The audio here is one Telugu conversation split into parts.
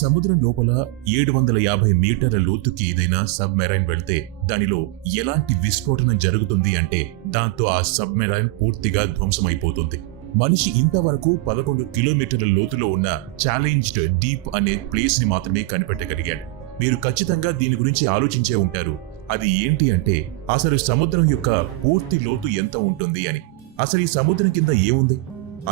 సముద్రం లోపల 750 మీటర్ల లోతుకి ఏదైనా సబ్మెరైన్ వెళ్తే దానిలో ఎలాంటి విస్ఫోటనం జరుగుతుంది అంటే దాంతో ఆ సబ్మెరైన్ పూర్తిగా ధ్వంసమైపోతుంది. మనిషి ఇంతవరకు 11 కిలోమీటర్ల లోతులో ఉన్న ఛాలెంజ్డ్ డీప్ అనే ప్లేస్ ని మాత్రమే కనిపెట్టగలిగాడు. మీరు ఖచ్చితంగా దీని గురించి ఆలోచించే ఉంటారు. అది ఏంటి అంటే అసలు సముద్రం యొక్క పూర్తి లోతు ఎంత ఉంటుంది అని. అసలు ఈ సముద్రం కింద ఏముంది?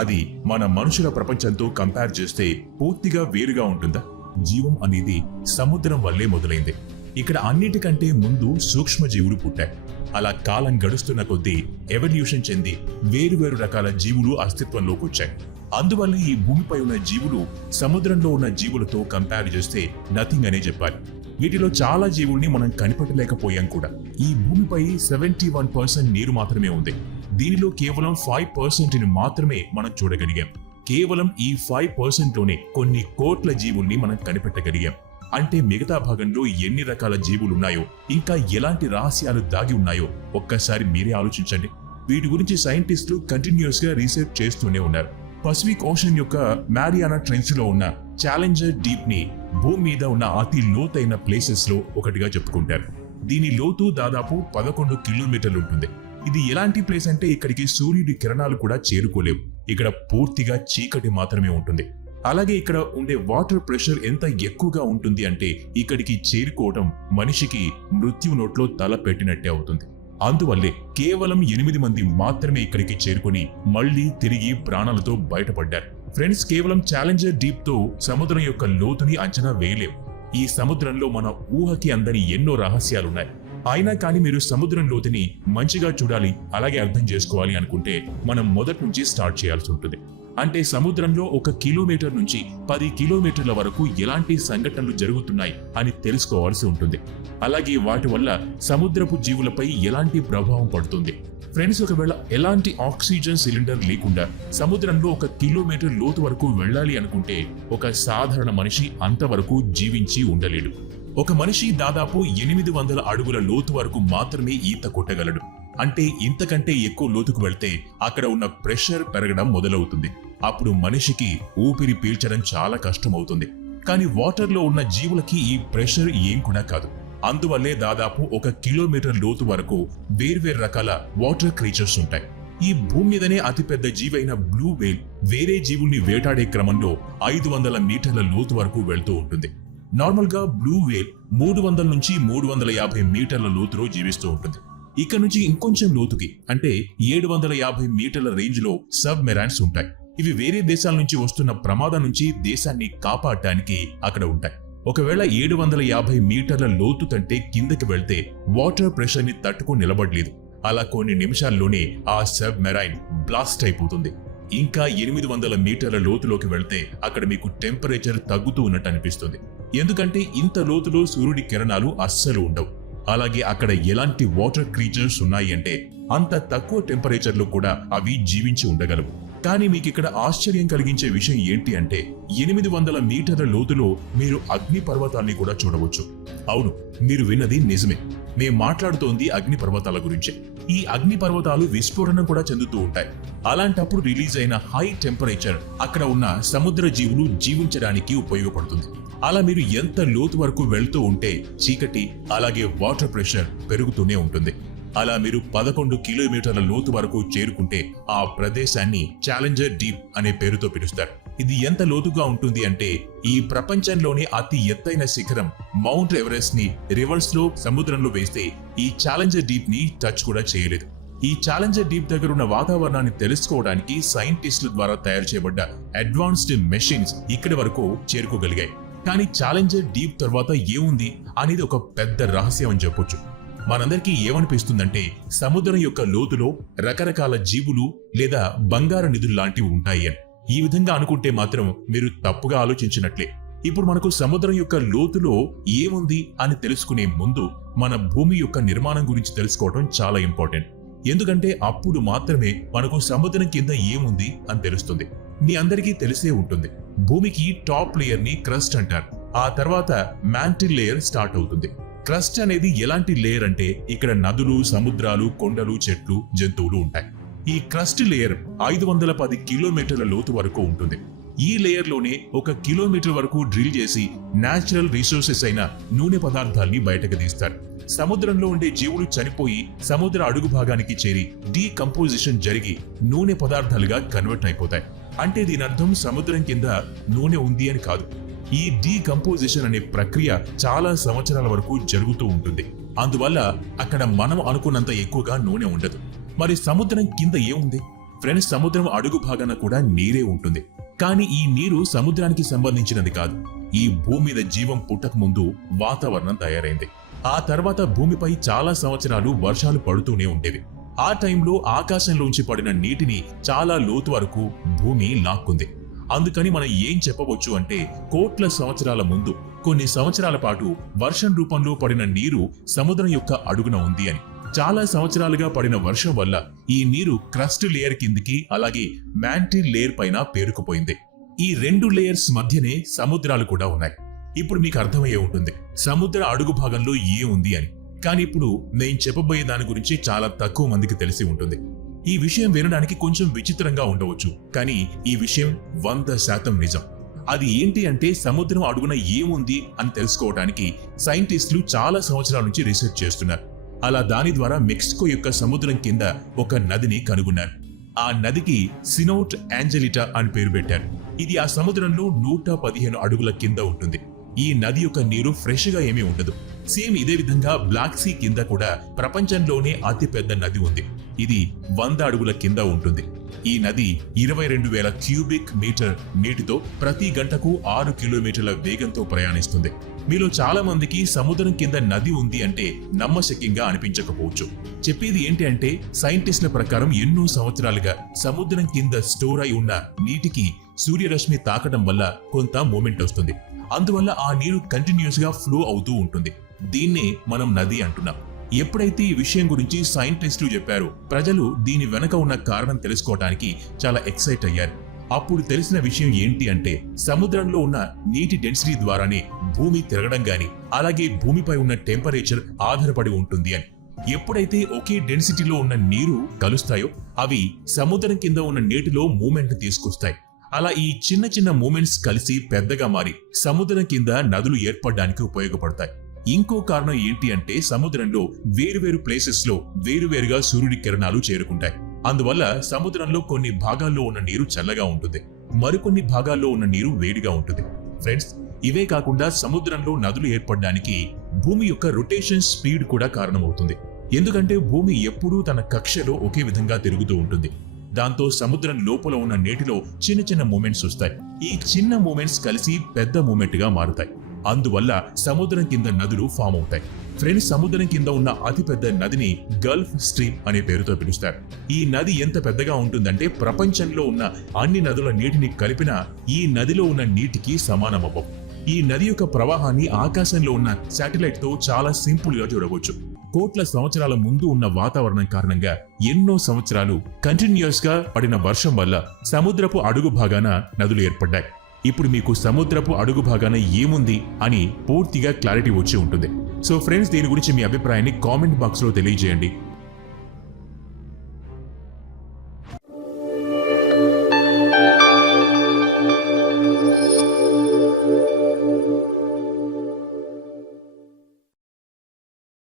అది మన మనుషుల ప్రపంచంతో కంపేర్ చేస్తే పూర్తిగా వేరుగా ఉంటుందా? జీవం అనేది సముద్రం వల్లే మొదలైంది. ఇక్కడ అన్నిటికంటే ముందు సూక్ష్మజీవులు పుట్టాయి. అలా కాలం గడుస్తున్న కొద్దీ ఎవల్యూషన్ చెంది వేరువేరు రకాల జీవులు అస్తిత్వంలోకి వచ్చాయి. అందువల్ల ఈ భూమిపై ఉన్న జీవులు సముద్రంలో ఉన్న జీవులతో కంపేర్ చేస్తే నథింగ్ అనే చెప్పాలి. వీటిలో చాలా జీవుల్ని మనం కనిపెట్టలేకపోయాం కూడా. ఈ భూమిపై 71% నీరు మాత్రమే ఉంది. దీనిలో కేవలం 5% మాత్రమే మనం చూడగలిగాం. కేవలం ఈ 5% లోనే కొన్ని కోట్ల జీవుల్ని మనం కనిపెట్టగలిగాం. అంటే మిగతా భాగంలో ఎన్ని రకాల జీవులున్నాయో, ఇంకా ఎలాంటి రహస్యాలు దాగి ఉన్నాయో ఒక్కసారి మీరే ఆలోచించండి. వీటి గురించి సైంటిస్టులు కంటిన్యూస్ గా రీసెర్చ్ చేస్తూనే ఉన్నారు. పసిఫిక్ ఓషన్ యొక్క మారియానా ట్రెంచ్ లో ఉన్న ఛాలెంజర్ డీప్ ని భూమి మీద ఉన్న అతి లోతైన ప్లేసెస్ లో ఒకటిగా చెప్పుకుంటారు. దీని లోతు దాదాపు 11 కిలోమీటర్లు ఉంటుంది. ఇది ఎలాంటి ప్లేస్ అంటే ఇక్కడికి సూర్యుడి కిరణాలు కూడా చేరుకోలేవు. ఇక్కడ పూర్తిగా చీకటి మాత్రమే ఉంటుంది. అలాగే ఇక్కడ ఉండే వాటర్ ప్రెషర్ ఎంత ఎక్కువగా ఉంటుంది అంటే ఇక్కడికి చేరుకోవడం మనిషికి మృత్యు నోట్లో తల పెట్టినట్టే అవుతుంది. అందువల్లే కేవలం 8 మంది మాత్రమే ఇక్కడికి చేరుకుని మళ్లీ తిరిగి ప్రాణాలతో బయటపడ్డారు. ఫ్రెండ్స్, కేవలం ఛాలెంజర్ డీప్ తో సముద్రం యొక్క లోతుని అంచనా వేయలేం. ఈ సముద్రంలో మన ఊహకి అందని ఎన్నో రహస్యాలున్నాయి. అయినా కానీ మీరు సముద్రం లోతుని మంచిగా చూడాలి, అలాగే అర్థం చేసుకోవాలి అనుకుంటే మనం మొదటి నుంచి స్టార్ట్ చేయాల్సి ఉంటుంది. అంటే సముద్రంలో 1 కిలోమీటర్ నుంచి 10 కిలోమీటర్ల వరకు ఎలాంటి సంఘటనలు జరుగుతున్నాయి అని తెలుసుకోవాల్సి ఉంటుంది. అలాగే వాటి వల్ల సముద్రపు జీవులపై ఎలాంటి ప్రభావం పడుతుంది. ఫ్రెండ్స్, ఒకవేళ ఎలాంటి ఆక్సిజన్ సిలిండర్ లేకుండా సముద్రంలో 1 కిలోమీటర్ లోతు వరకు వెళ్ళాలి అనుకుంటే ఒక సాధారణ మనిషి అంతవరకు జీవించి ఉండలేడు. ఒక మనిషి దాదాపు 800 అడుగుల లోతు వరకు మాత్రమే ఈత కొట్టగలడు. అంటే ఇంతకంటే ఎక్కువ లోతుకు వెళ్తే అక్కడ ఉన్న ప్రెషర్ పెరగడం మొదలవుతుంది. అప్పుడు మనిషికి ఊపిరి పీల్చడం చాలా కష్టమవుతుంది. కానీ వాటర్ లో ఉన్న జీవులకి ఈ ప్రెషర్ ఏం కూడా కాదు. అందువల్లే దాదాపు 1 కిలోమీటర్ లోతు వరకు వేర్వేరు రకాల వాటర్ క్రీచర్స్ ఉంటాయి. ఈ భూమి మీదనే అతిపెద్ద జీవైన బ్లూ వేల్ వేరే జీవుల్ని వేటాడే క్రమంలో 500 మీటర్ల లోతు వరకు వెళ్తూ ఉంటుంది. నార్మల్ గా బ్లూ వేల్ 300 నుంచి 350 మీటర్ల లోతులో జీవిస్తూ ఉంటుంది. ఇక్కడ నుంచి ఇంకొంచెం లోతుకి అంటే 750 మీటర్ల రేంజ్ లో సబ్ మెరైన్స్ ఉంటాయి. ఇవి వేరే దేశాల నుంచి వస్తున్న ప్రమాదం నుంచి దేశాన్ని కాపాడటానికి అక్కడ ఉంటాయి. ఒకవేళ 750 మీటర్ల లోతు కంటే కిందకి వెళ్తే వాటర్ ప్రెషర్ ని తట్టుకొని నిలబడలేదు. అలా కొన్ని నిమిషాల్లోనే ఆ సబ్ మెరైన్ బ్లాస్ట్ అయిపోతుంది. ఇంకా 800 మీటర్ల లోతులోకి వెళ్తే అక్కడ మీకు టెంపరేచర్ తగ్గుతూ ఉన్నట్టు అనిపిస్తుంది. ఎందుకంటే ఇంత లోతులో సూర్యుడి కిరణాలు అస్సలు ఉండవు. అలాగే అక్కడ ఎలాంటి వాటర్ క్రీచర్స్ ఉన్నాయి అంటే అంత తక్కువ టెంపరేచర్ లో కూడా అవి జీవించి ఉండగలవు. కానీ మీకు ఇక్కడ ఆశ్చర్యం కలిగించే విషయం ఏంటి అంటే 800 మీటర్ల లోతులో మీరు అగ్ని పర్వతాన్ని కూడా చూడవచ్చు. అవును, మీరు విన్నది నిజమే. మేం మాట్లాడుతోంది అగ్ని పర్వతాల గురించే. ఈ అగ్ని పర్వతాలు విస్ఫోటనం కూడా చెందుతూ ఉంటాయి. అలాంటప్పుడు రిలీజ్ అయిన హై టెంపరేచర్ అక్కడ ఉన్న సముద్ర జీవులు జీవించడానికి ఉపయోగపడుతుంది. అలా మీరు ఎంత లోతు వరకు వెళ్తూ ఉంటే చీకటి అలాగే వాటర్ ప్రెషర్ పెరుగుతూనే ఉంటుంది. అలా మీరు 11 కిలోమీటర్ల లోతు వరకు చేరుకుంటే ఆ ప్రదేశాన్ని ఛాలెంజర్ డీప్ అనే పేరుతో పిలుస్తారు. ఇది ఎంత లోతుగా ఉంటుంది అంటే ఈ ప్రపంచంలోనే అతి ఎత్తైన శిఖరం మౌంట్ ఎవరెస్ట్ ని రివర్స్ లో సముద్రంలో వేస్తే ఈ ఛాలెంజర్ డీప్ ని టచ్ కూడా చేయలేదు. ఈ ఛాలెంజర్ డీప్ దగ్గర ఉన్న వాతావరణాన్ని తెలుసుకోవడానికి సైంటిస్టుల ద్వారా తయారు చేయబడ్డ అడ్వాన్స్డ్ మెషిన్స్ ఇక్కడి వరకు చేరుకోగలిగాయి. కానీ ఛాలెంజర్ డీప్ తర్వాత ఏముంది అనేది ఒక పెద్ద రహస్యం అని చెప్పొచ్చు. మనందరికీ ఏమనిపిస్తుందంటే సముద్రం యొక్క లోతులో రకరకాల జీవులు లేదా బంగారు నిధులు లాంటివి ఉంటాయి అని. ఈ విధంగా అనుకుంటే మాత్రం మీరు తప్పుగా ఆలోచించినట్లే. ఇప్పుడు మనకు సముద్రం యొక్క లోతులో ఏముంది అని తెలుసుకునే ముందు మన భూమి యొక్క నిర్మాణం గురించి తెలుసుకోవడం చాలా ఇంపార్టెంట్. ఎందుకంటే అప్పుడు మాత్రమే మనకు సముద్రం కింద ఏముంది అని తెలుస్తుంది. మీ అందరికీ తెలిసే ఉంటుంది, భూమికి టాప్ లేయర్ ని క్రస్ట్ అంటారు. ఆ తర్వాత మ్యాంటిల్ లేయర్ స్టార్ట్ అవుతుంది. క్రస్ట్ అనేది ఎలాంటి లేయర్ అంటే ఇక్కడ నదులు, సముద్రాలు, కొండలు, చెట్లు, జంతువులు ఉంటాయి. ఈ క్రస్ట్ లేయర్ 510 కిలోమీటర్ల లోతు వరకు ఉంటుంది. ఈ లేయర్ లోనే 1 కిలోమీటర్ వరకు డ్రిల్ చేసి నేచురల్ రిసోర్సెస్ అయిన నూనె పదార్థాల్ని బయటకు తీస్తారు. సముద్రంలో ఉండే జీవులు చనిపోయి సముద్ర అడుగు భాగానికి చేరి డీకంపోజిషన్ జరిగి నూనె పదార్థాలుగా కన్వర్ట్ అయిపోతాయి. అంటే దీని అర్థం సముద్రం కింద నూనె ఉంది అని కాదు. ఈ డీకంపోజిషన్ అనే ప్రక్రియ చాలా సంవత్సరాల వరకు జరుగుతూ ఉంటుంది. అందువల్ల అక్కడ మనం అనుకున్నంత ఎక్కువగా నూనె ఉండదు. మరి సముద్రం కింద ఏముంది ఫ్రెండ్స్? సముద్రం అడుగు భాగాన కూడా నీరే ఉంటుంది. కానీ ఈ నీరు సముద్రానికి సంబంధించినది కాదు. ఈ భూమి మీద జీవం పుట్టక ముందు వాతావరణం తయారైంది. ఆ తర్వాత భూమిపై చాలా సంవత్సరాలు వర్షాలు పడుతూనే ఉండేవి. ఆ టైంలో ఆకాశంలోంచి పడిన నీటిని చాలా లోతు వరకు భూమి లాక్కుంది. అందుకని మనం ఏం చెప్పవచ్చు అంటే కోట్ల సంవత్సరాల ముందు కొన్ని సంవత్సరాల పాటు వర్షం రూపంలో పడిన నీరు సముద్రం యొక్క అడుగున ఉంది అని. చాలా సంవత్సరాలుగా పడిన వర్షం వల్ల ఈ నీరు క్రస్ట్ లేయర్ కిందికి అలాగే మ్యాంటిల్ లేయర్ పైన పేరుకుపోయింది. ఈ 2 లేయర్స్ మధ్యనే సముద్రాలు కూడా ఉన్నాయి. ఇప్పుడు మీకు అర్థమయ్యే ఉంటుంది సముద్ర అడుగు భాగంలో ఏముంది అని. కానీ ఇప్పుడు నేను చెప్పబోయే దాని గురించి చాలా తక్కువ మందికి తెలిసి ఉంటుంది. ఈ విషయం వినడానికి కొంచెం విచిత్రంగా ఉండవచ్చు, కానీ ఈ విషయం 100% నిజం. అది ఏంటి అంటే సముద్రం అడుగున ఏముంది అని తెలుసుకోవడానికి సైంటిస్టులు చాలా సంవత్సరాల నుంచి రీసెర్చ్ చేస్తున్నారు. అలా దాని ద్వారా మెక్సికో యొక్క సముద్రం కింద ఒక నదిని కనుగొన్నారు. ఆ నదికి సినోట్ యాంజెలిటా అని పేరు పెట్టారు. ఇది ఆ సముద్రంలో 115 అడుగుల కింద ఉంటుంది. ఈ నది యొక్క నీరు ఫ్రెష్ గా ఏమీ ఉండదు. సేమ్ ఇదే విధంగా బ్లాక్ సీ కింద కూడా ప్రపంచంలోనే అతి పెద్ద నది ఉంది. ఇది 100 అడుగుల కింద ఉంటుంది. ఈ నది 22,000 క్యూబిక్ మీటర్ నీటితో ప్రతి గంటకు 6 కిలోమీటర్ల వేగంతో ప్రయాణిస్తుంది. మీలో చాలా మందికి సముద్రం కింద నది ఉంది అంటే నమ్మశక్యంగా అనిపించకపోవచ్చు. చెప్పేది ఏంటి అంటే సైంటిస్టుల ప్రకారం ఎన్నో సంవత్సరాలుగా సముద్రం కింద స్టోర్ అయి ఉన్న నీటికి సూర్యరశ్మి తాకడం వల్ల కొంత మూమెంట్ వస్తుంది. అందువల్ల ఆ నీరు కంటిన్యూస్ గా ఫ్లో అవుతూ ఉంటుంది. దీన్నే మనం నది అంటున్నాం. ఎప్పుడైతే ఈ విషయం గురించి సైంటిస్టులు చెప్పారో ప్రజలు దీని వెనక ఉన్న కారణం తెలుసుకోవడానికి చాలా ఎక్సైట్ అయ్యారు. అప్పుడు తెలిసిన విషయం ఏంటి అంటే సముద్రంలో ఉన్న నీటి డెన్సిటీ ద్వారానే భూమి తిరగడం గాని అలాగే భూమిపై ఉన్న టెంపరేచర్ ఆధారపడి ఉంటుంది అని. ఎప్పుడైతే ఒకే డెన్సిటీలో ఉన్న నీరు కలుస్తాయో అవి సముద్రం కింద ఉన్న నీటిలో మూమెంట్ తీసుకొస్తాయి. అలా ఈ చిన్న చిన్న మూమెంట్స్ కలిసి పెద్దగా మారి సముద్రం కింద నదులు ఏర్పడడానికి ఉపయోగపడతాయి. ఇంకో కారణం ఏంటి అంటే సముద్రంలో వేరువేరు ప్లేసెస్ లో వేరువేరుగా సూర్యుడి కిరణాలు చేరుకుంటాయి. అందువల్ల సముద్రంలో కొన్ని భాగాల్లో ఉన్న నీరు చల్లగా ఉంటుంది, మరికొన్ని భాగాల్లో ఉన్న నీరు వేడిగా ఉంటుంది. ఫ్రెండ్స్, ఇవే కాకుండా సముద్రంలో నదులు ఏర్పడడానికి భూమి యొక్క రొటేషన్ స్పీడ్ కూడా కారణమవుతుంది. ఎందుకంటే భూమి ఎప్పుడూ తన కక్షలో ఒకే విధంగా తిరుగుతూ ఉంటుంది. దాంతో సముద్రం లోపల ఉన్న నీటిలో చిన్న చిన్న మూమెంట్స్ వస్తాయి. ఈ చిన్న మూమెంట్స్ కలిసి పెద్ద మూమెంట్ గా మారుతాయి. అందువల్ల సముద్రం కింద నదులు ఫామ్ అవుతాయి. ఫ్రెండ్స్, సముద్రం కింద ఉన్న అతిపెద్ద నదిని గల్ఫ్ స్ట్రీమ్ అనే పేరుతో పిలుస్తారు. ఈ నది ఎంత పెద్దగా ఉంటుందంటే ప్రపంచంలో ఉన్న అన్ని నదుల నీటిని కలిపినా ఈ నదిలో ఉన్న నీటికి సమానమవ్వవు. ఈ నది యొక్క ప్రవాహాన్ని ఆకాశంలో ఉన్న శాటిలైట్ తో చాలా సింపుల్ గా చూడవచ్చు. కోట్ల సంవత్సరాల ముందు ఉన్న వాతావరణం కారణంగా ఎన్నో సంవత్సరాలు కంటిన్యూస్ గా పడిన వర్షం వల్ల సముద్రపు అడుగు భాగాన నదులు ఏర్పడ్డాయి. ఇప్పుడు మీకు సముద్రపు అడుగు భాగాన ఏముంది అని పూర్తిగా క్లారిటీ వచ్చి ఉంటుంది. సో ఫ్రెండ్స్, దీని గురించి మీ అభిప్రాయాన్ని కామెంట్ బాక్స్ లో తెలియజేయండి.